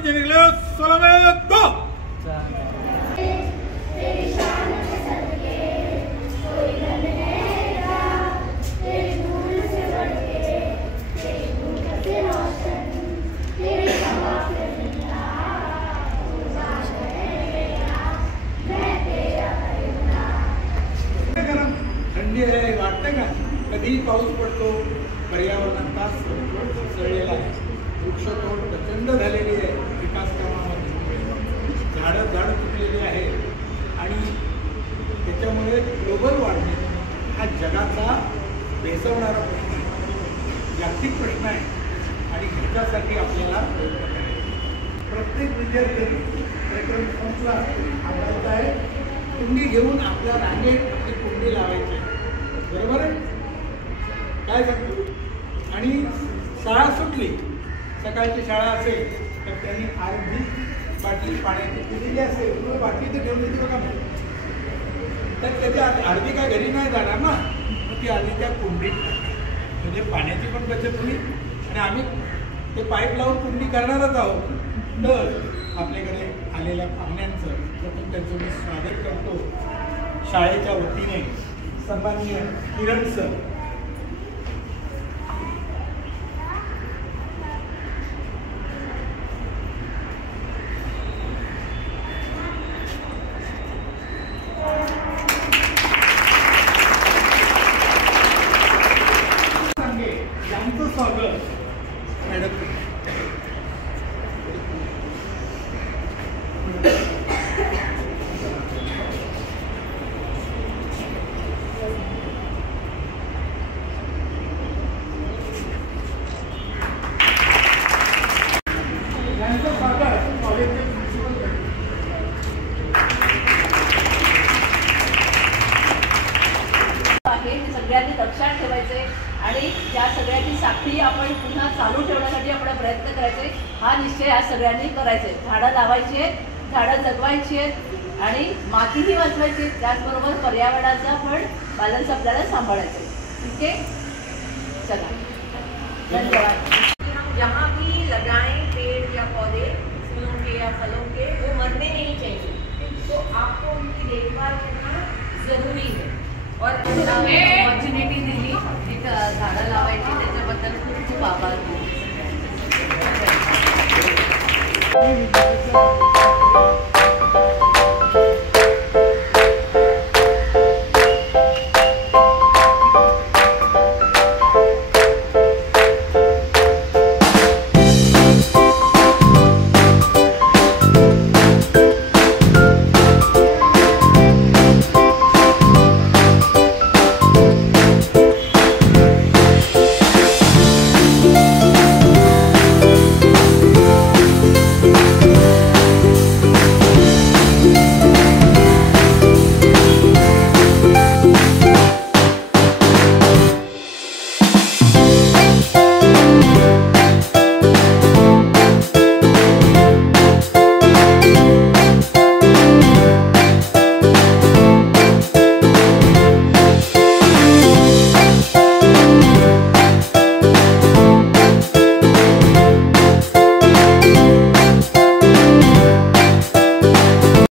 DJ निकले Salameh दो थंडी आहे वाटतं का कधीही पाऊस पडतो पर्यावरणाचा सळलेला आहे वृक्षतोड प्रचंड झालेली आहे विकास कामामध्ये झाडं तुटलेली आहेत आणि त्याच्यामुळे ग्लोबल वॉर्मिंग हा जगाचा भेसवणारा प्रश्न आहे जागतिक प्रश्न आहे आणि ह्याच्यासाठी आपल्याला प्रयत्न करायचे प्रत्येक विद्यार्थ्यांनी कार्यक्रम संपला आवडत आहे कुंडी घेऊन आपल्या रांगेत आपली कुंडी लावायची बरोबर आहे काय सांगतो आणि शाळा सुटली सकाळची शाळा असेल तर त्यांनी अर्धी बाटली पाण्याची दिलेली असेल बाटली तर घेऊन येते बघा तर त्याच्या अर्धी काय घरी नाही जाणार ना मग ती अर्धी त्या कुंडीत म्हणजे पाण्याची पण बचत होईल आणि आम्ही ते पाईप लावून कुंडी करणारच आहोत तर आपल्याकडे आलेल्या पाहुण्यांचं प्रथम त्यांचं मी स्वागत करतो शाळेच्या वतीने सन्माननीय किरण सर यांचं स्वागत मॅडम सगळ्यांनी लक्षात ठेवायचे आणि त्या सगळ्याची साखळी आपण पुन्हा चालू ठेवण्यासाठी आपण प्रयत्न करायचे हा निश्चय आज सगळ्यांनी करायचे झाडं लावायची आहेत झाडं जगवायची आहेत आणि मातीही वाचवायची त्याचबरोबर पर्यावरणाचा पण बॅलन्स आपल्याला सांभाळायचं ठीक आहे चला धन्यवाद जहाँ भी लगाएं पेड़ या पौधे फूलों के या फलों के वो मरने नहीं चाहिए तो आपको उनकी देखभाल करना जरूरी है और ऑपॉर्च्युनिटी दिली एक झाडं लावायची त्याच्याबद्दल खूप खूप आभार